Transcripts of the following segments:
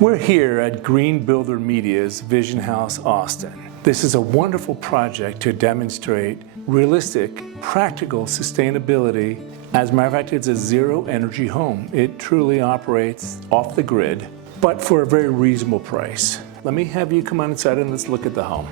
We're here at Green Builder Media's Vision House Austin. This is a wonderful project to demonstrate realistic, practical sustainability. As a matter of fact, it's a zero energy home. It truly operates off the grid, but for a very reasonable price. Let me have you come on inside and let's look at the home.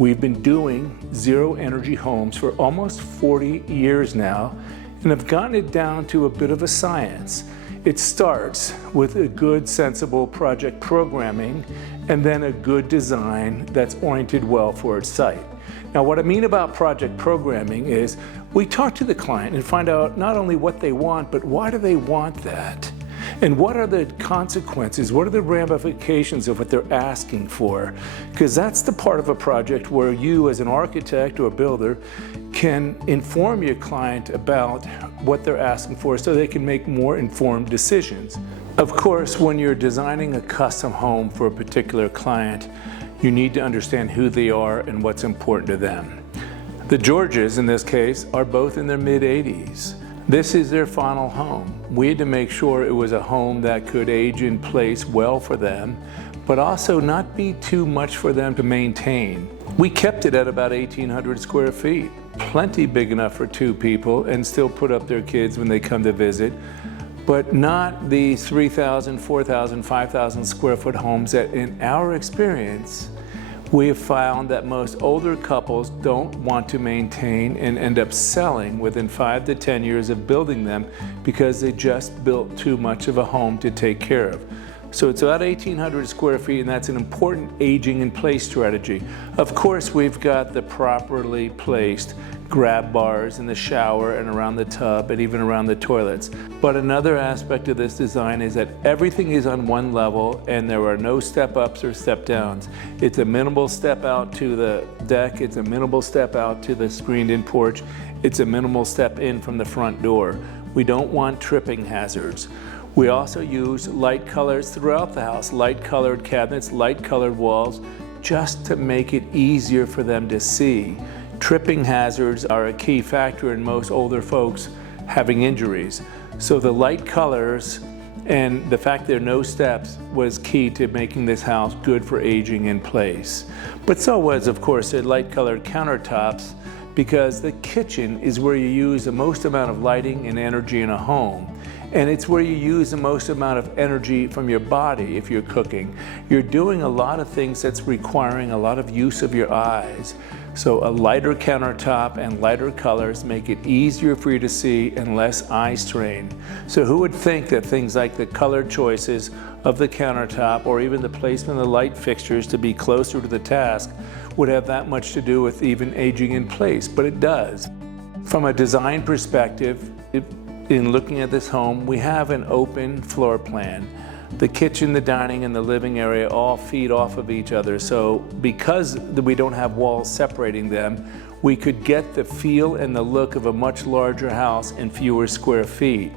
We've been doing zero energy homes for almost 40 years now and have gotten it down to a bit of a science. It starts with a good, sensible project programming and then a good design that's oriented well for its site. Now, what I mean about project programming is we talk to the client and find out not only what they want, but why do they want that? And what are the consequences? What are the ramifications of what they're asking for? Because that's the part of a project where you as an architect or builder can inform your client about what they're asking for so they can make more informed decisions. Of course, when you're designing a custom home for a particular client, you need to understand who they are and what's important to them. The Georges, in this case, are both in their mid-80s. This is their final home. We had to make sure it was a home that could age in place well for them, but also not be too much for them to maintain. We kept it at about 1,800 square feet, plenty big enough for two people and still put up their kids when they come to visit, but not the 3,000, 4,000, 5,000 square foot homes that in our experience, we have found that most older couples don't want to maintain and end up selling within 5 to 10 years of building them because they just built too much of a home to take care of. So it's about 1,800 square feet, and that's an important aging in place strategy. Of course, we've got the properly placed grab bars in the shower and around the tub and even around the toilets. But another aspect of this design is that everything is on one level and there are no step ups or step downs. It's a minimal step out to the deck, it's a minimal step out to the screened in porch, it's a minimal step in from the front door. We don't want tripping hazards. We also use light colors throughout the house, light colored cabinets, light colored walls, just to make it easier for them to see. Tripping hazards are a key factor in most older folks having injuries. So the light colors and the fact there are no steps was key to making this house good for aging in place. But so was, of course, the light colored countertops, because the kitchen is where you use the most amount of lighting and energy in a home. And it's where you use the most amount of energy from your body if you're cooking. You're doing a lot of things that's requiring a lot of use of your eyes. So a lighter countertop and lighter colors make it easier for you to see and less eye strain. So who would think that things like the color choices of the countertop or even the placement of the light fixtures to be closer to the task would have that much to do with even aging in place? But it does. From a design perspective, in looking at this home, we have an open floor plan. The kitchen, the dining, and the living area all feed off of each other. So because we don't have walls separating them, we could get the feel and the look of a much larger house in fewer square feet.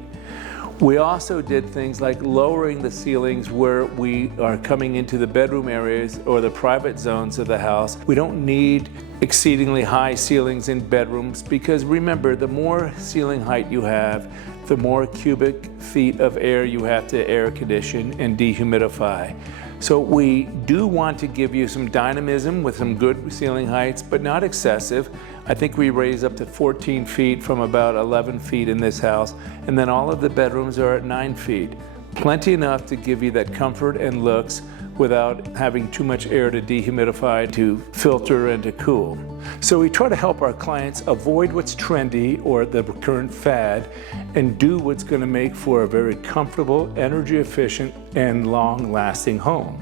We also did things like lowering the ceilings where we are coming into the bedroom areas or the private zones of the house. We don't need exceedingly high ceilings in bedrooms because remember, the more ceiling height you have, the more cubic feet of air you have to air condition and dehumidify. So we do want to give you some dynamism with some good ceiling heights, but not excessive. I think we raise up to 14 feet from about 11 feet in this house, and then all of the bedrooms are at 9 feet. Plenty enough to give you that comfort and looks without having too much air to dehumidify, to filter, and to cool. So we try to help our clients avoid what's trendy or the current fad and do what's going to make for a very comfortable, energy efficient, and long-lasting home.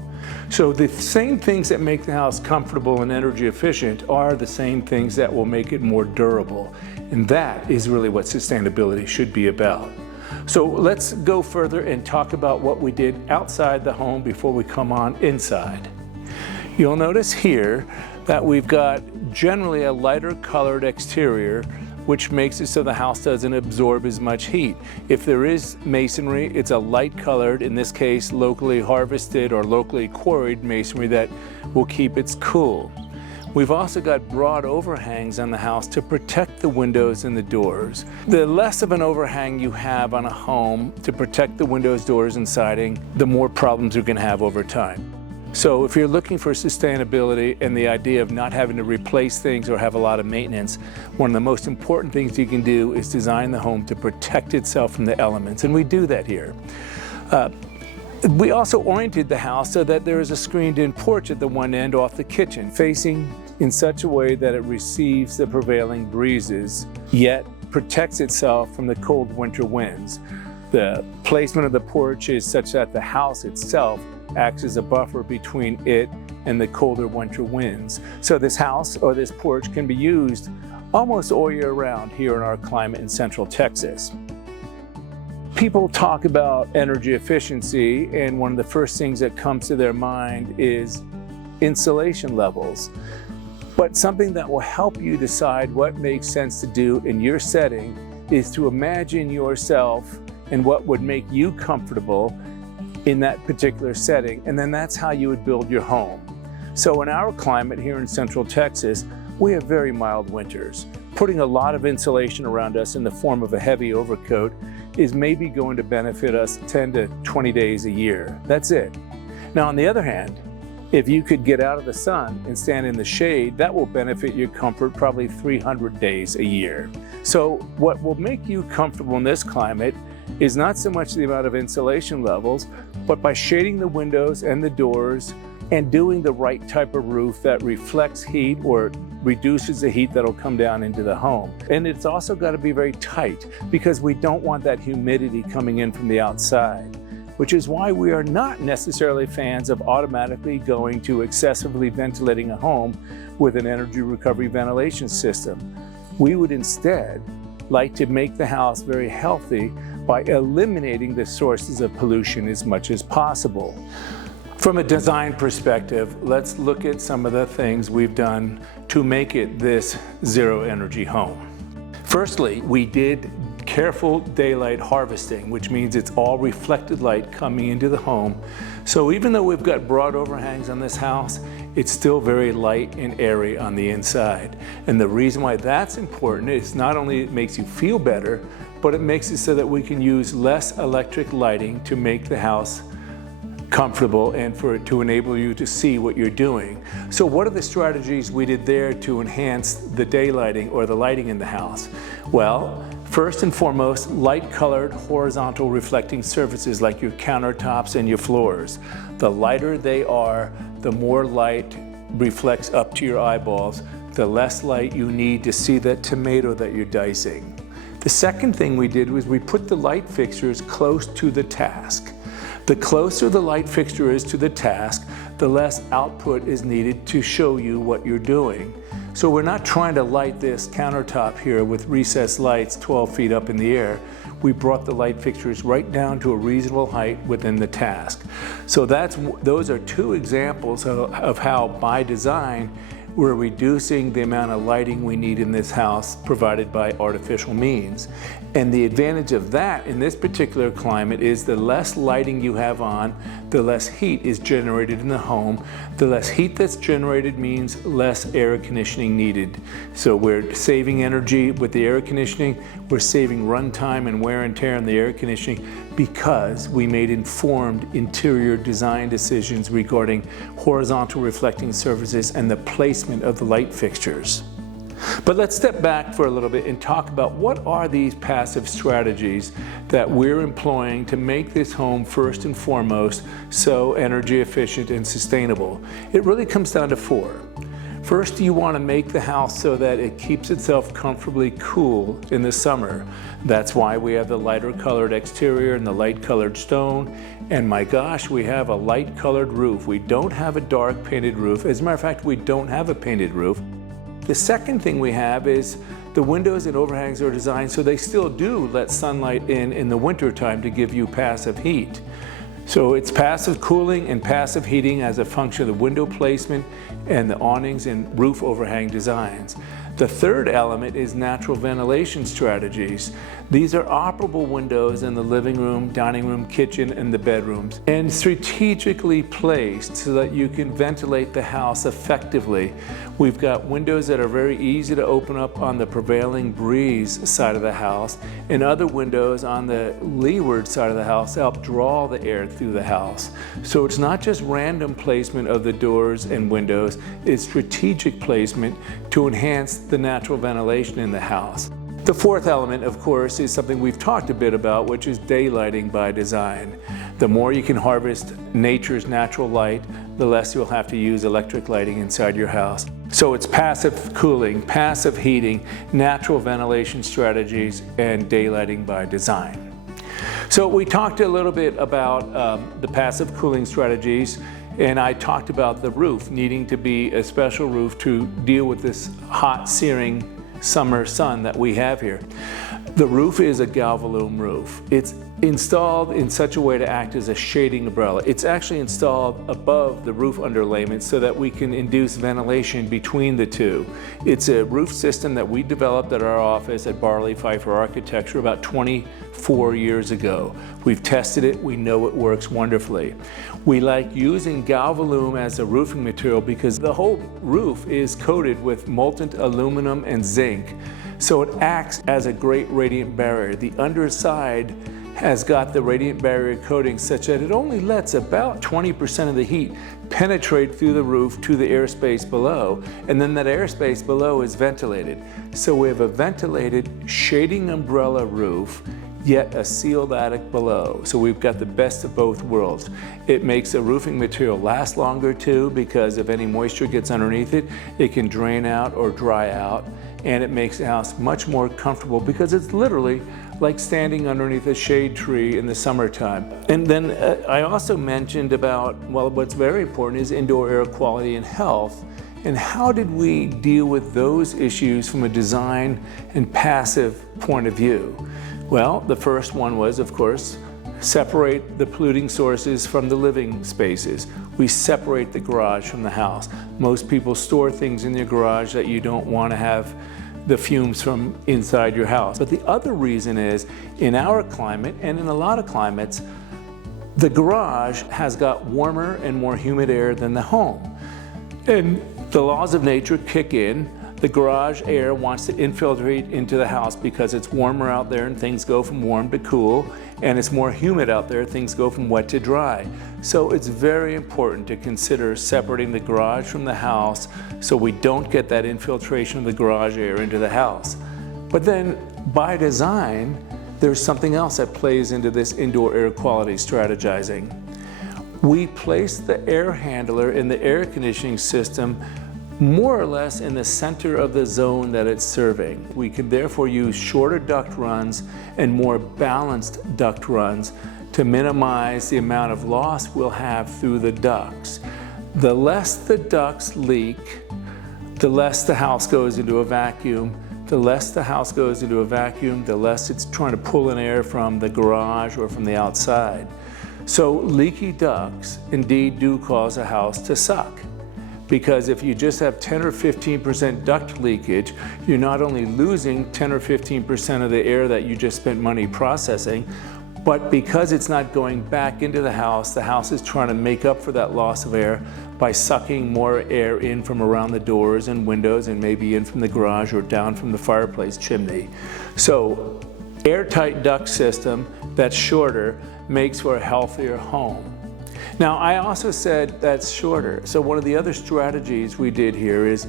So the same things that make the house comfortable and energy efficient are the same things that will make it more durable. And that is really what sustainability should be about. So let's go further and talk about what we did outside the home before we come on inside. You'll notice here that we've got generally a lighter colored exterior, which makes it so the house doesn't absorb as much heat. If there is masonry, it's a light colored, in this case, locally harvested or locally quarried masonry that will keep it cool. We've also got broad overhangs on the house to protect the windows and the doors. The less of an overhang you have on a home to protect the windows, doors, and siding, the more problems you're going to have over time. So if you're looking for sustainability and the idea of not having to replace things or have a lot of maintenance, one of the most important things you can do is design the home to protect itself from the elements, and we do that here. We also oriented the house so that there is a screened-in porch at the one end off the kitchen, facing in such a way that it receives the prevailing breezes, yet protects itself from the cold winter winds. The placement of the porch is such that the house itself acts as a buffer between it and the colder winter winds. So this house or this porch can be used almost all year round here in our climate in Central Texas. People talk about energy efficiency, and one of the first things that comes to their mind is insulation levels. But something that will help you decide what makes sense to do in your setting is to imagine yourself and what would make you comfortable in that particular setting, and then that's how you would build your home. So in our climate here in Central Texas, we have very mild winters. Putting a lot of insulation around us in the form of a heavy overcoat is maybe going to benefit us 10 to 20 days a year. That's it. Now, on the other hand, if you could get out of the sun and stand in the shade, that will benefit your comfort probably 300 days a year. So what will make you comfortable in this climate is not so much the amount of insulation levels, but by shading the windows and the doors and doing the right type of roof that reflects heat or reduces the heat that'll come down into the home. And it's also got to be very tight because we don't want that humidity coming in from the outside, which is why we are not necessarily fans of automatically going to excessively ventilating a home with an energy recovery ventilation system. We would instead like to make the house very healthy by eliminating the sources of pollution as much as possible. From a design perspective, let's look at some of the things we've done to make it this zero energy home. Firstly, we did careful daylight harvesting, which means it's all reflected light coming into the home. So even though we've got broad overhangs on this house, it's still very light and airy on the inside. And the reason why that's important is not only it makes you feel better, but it makes it so that we can use less electric lighting to make the house comfortable and for it to enable you to see what you're doing. So what are the strategies we did there to enhance the daylighting or the lighting in the house? Well, first and foremost, light-colored horizontal reflecting surfaces like your countertops and your floors. The lighter they are, the more light reflects up to your eyeballs, the less light you need to see that tomato that you're dicing. The second thing we did was we put the light fixtures close to the task. The closer the light fixture is to the task, the less output is needed to show you what you're doing. So we're not trying to light this countertop here with recessed lights 12 feet up in the air. We brought the light fixtures right down to a reasonable height within the task. So those are two examples of how, by design, we're reducing the amount of lighting we need in this house provided by artificial means. And the advantage of that in this particular climate is the less lighting you have on, the less heat is generated in the home. The less heat that's generated means less air conditioning needed. So we're saving energy with the air conditioning, we're saving runtime and wear and tear on the air conditioning because we made informed interior design decisions regarding horizontal reflecting surfaces and the placement of the light fixtures. But let's step back for a little bit and talk about what are these passive strategies that we're employing to make this home first and foremost so energy efficient and sustainable. It really comes down to four. First, you want to make the house so that it keeps itself comfortably cool in the summer. That's why we have the lighter colored exterior and the light colored stone. And my gosh, we have a light colored roof. We don't have a dark painted roof. As a matter of fact, we don't have a painted roof. The second thing we have is the windows and overhangs are designed so they still do let sunlight in the wintertime to give you passive heat. So it's passive cooling and passive heating as a function of the window placement and the awnings and roof overhang designs. The third element is natural ventilation strategies. These are operable windows in the living room, dining room, kitchen, and the bedrooms, and strategically placed so that you can ventilate the house effectively. We've got windows that are very easy to open up on the prevailing breeze side of the house, and other windows on the leeward side of the house to help draw the air through the house. So it's not just random placement of the doors and windows, it's strategic placement to enhance the natural ventilation in the house. The fourth element, of course, is something we've talked a bit about, which is daylighting by design. The more you can harvest nature's natural light, the less you'll have to use electric lighting inside your house. So it's passive cooling, passive heating, natural ventilation strategies, and daylighting by design. So we talked a little bit about the passive cooling strategies, and I talked about the roof needing to be a special roof to deal with this hot, searing summer sun that we have here. The roof is a Galvalume roof. It's installed in such a way to act as a shading umbrella. It's actually installed above the roof underlayment so that we can induce ventilation between the two. It's a roof system that we developed at our office at Barley Pfeiffer Architecture about 24 years ago. We've tested it, we know it works wonderfully. We like using Galvalume as a roofing material because the whole roof is coated with molten aluminum and zinc, so it acts as a great radiant barrier. The underside has got the radiant barrier coating such that it only lets about 20% of the heat penetrate through the roof to the airspace below, and then that airspace below is ventilated. So we have a ventilated shading umbrella roof, yet a sealed attic below. So we've got the best of both worlds. It makes a roofing material last longer too, because if any moisture gets underneath it, it can drain out or dry out, and it makes the house much more comfortable because it's literally like standing underneath a shade tree in the summertime. And then I also mentioned about, well, what's very important is indoor air quality and health. And how did we deal with those issues from a design and passive point of view? Well, the first one was, of course, separate the polluting sources from the living spaces. We separate the garage from the house. Most people store things in their garage that you don't want to have the fumes from inside your house. But the other reason is, in our climate and in a lot of climates, the garage has got warmer and more humid air than the home. And the laws of nature kick in. The garage air wants to infiltrate into the house because it's warmer out there and things go from warm to cool, and it's more humid out there, things go from wet to dry. So it's very important to consider separating the garage from the house so we don't get that infiltration of the garage air into the house. But then by design, there's something else that plays into this indoor air quality strategizing. We place the air handler in the air conditioning system more or less in the center of the zone that it's serving. We can therefore use shorter duct runs and more balanced duct runs to minimize the amount of loss we'll have through the ducts. The less the ducts leak, the less the house goes into a vacuum. The less the house goes into a vacuum, the less it's trying to pull in air from the garage or from the outside. So leaky ducts indeed do cause a house to suck. Because if you just have 10 or 15% duct leakage, you're not only losing 10 or 15% of the air that you just spent money processing, but because it's not going back into the house is trying to make up for that loss of air by sucking more air in from around the doors and windows and maybe in from the garage or down from the fireplace chimney. So airtight duct system that's shorter makes for a healthier home. Now, I also said that's shorter. So one of the other strategies we did here is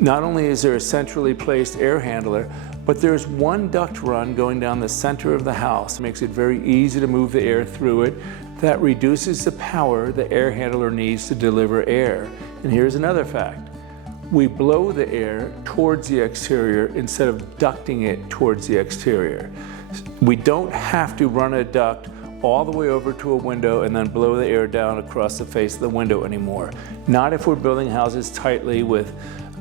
not only is there a centrally placed air handler, but there's one duct run going down the center of the house. It makes it very easy to move the air through it. That reduces the power the air handler needs to deliver air. And here's another fact. We blow the air towards the exterior instead of ducting it towards the exterior. We don't have to run a duct all the way over to a window and then blow the air down across the face of the window anymore. Not if we're building houses tightly with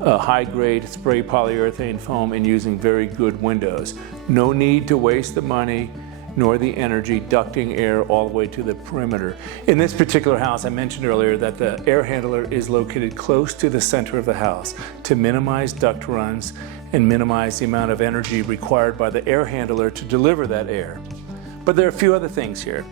high-grade spray polyurethane foam and using very good windows. No need to waste the money, nor the energy ducting air all the way to the perimeter. In this particular house, I mentioned earlier that the air handler is located close to the center of the house to minimize duct runs and minimize the amount of energy required by the air handler to deliver that air. But there are a few other things here.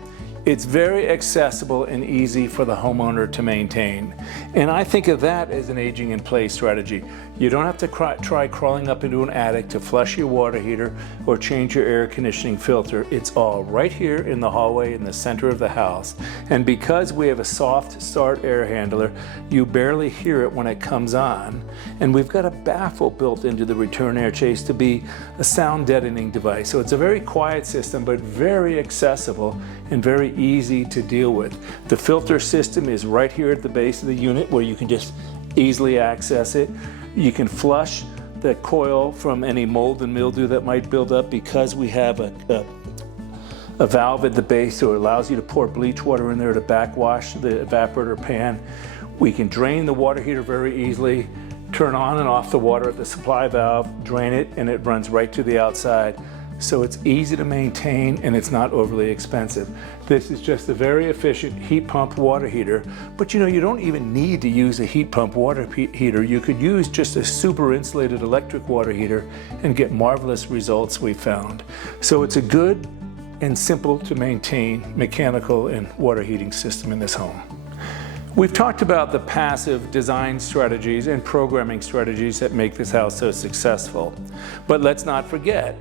It's very accessible and easy for the homeowner to maintain. And I think of that as an aging in place strategy. You don't have to try crawling up into an attic to flush your water heater or change your air conditioning filter. It's all right here in the hallway in the center of the house. And because we have a soft start air handler, you barely hear it when it comes on. And we've got a baffle built into the return air chase to be a sound deadening device. So it's a very quiet system, but very accessible and very easy to deal with. The filter system is right here at the base of the unit where you can just easily access it. You can flush the coil from any mold and mildew that might build up because we have a valve at the base, so it allows you to pour bleach water in there to backwash the evaporator pan. We can drain the water heater very easily, turn on and off the water at the supply valve, drain it, and it runs right to the outside. So it's easy to maintain and it's not overly expensive. This is just a very efficient heat pump water heater, but you don't even need to use a heat pump water heater. You could use just a super insulated electric water heater and get marvelous results we found. So it's a good and simple to maintain mechanical and water heating system in this home. We've talked about the passive design strategies and programming strategies that make this house so successful. But let's not forget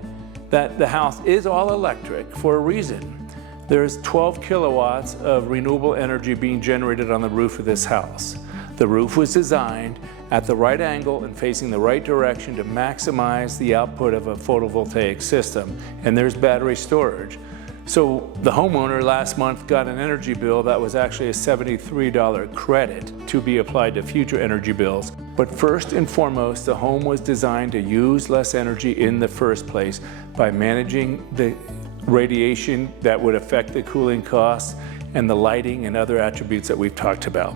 that the house is all electric for a reason. There's 12 kilowatts of renewable energy being generated on the roof of this house. The roof was designed at the right angle and facing the right direction to maximize the output of a photovoltaic system, and there's battery storage. So the homeowner last month got an energy bill that was actually a $73 credit to be applied to future energy bills. But first and foremost, the home was designed to use less energy in the first place by managing the radiation that would affect the cooling costs and the lighting and other attributes that we've talked about.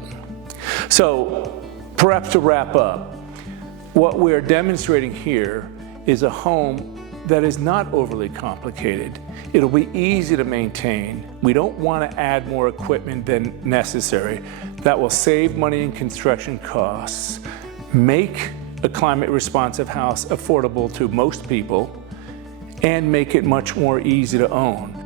So perhaps to wrap up, what we're demonstrating here is a home that is not overly complicated. It'll be easy to maintain. We don't want to add more equipment than necessary. That will save money in construction costs, make a climate responsive house affordable to most people, and make it much more easy to own.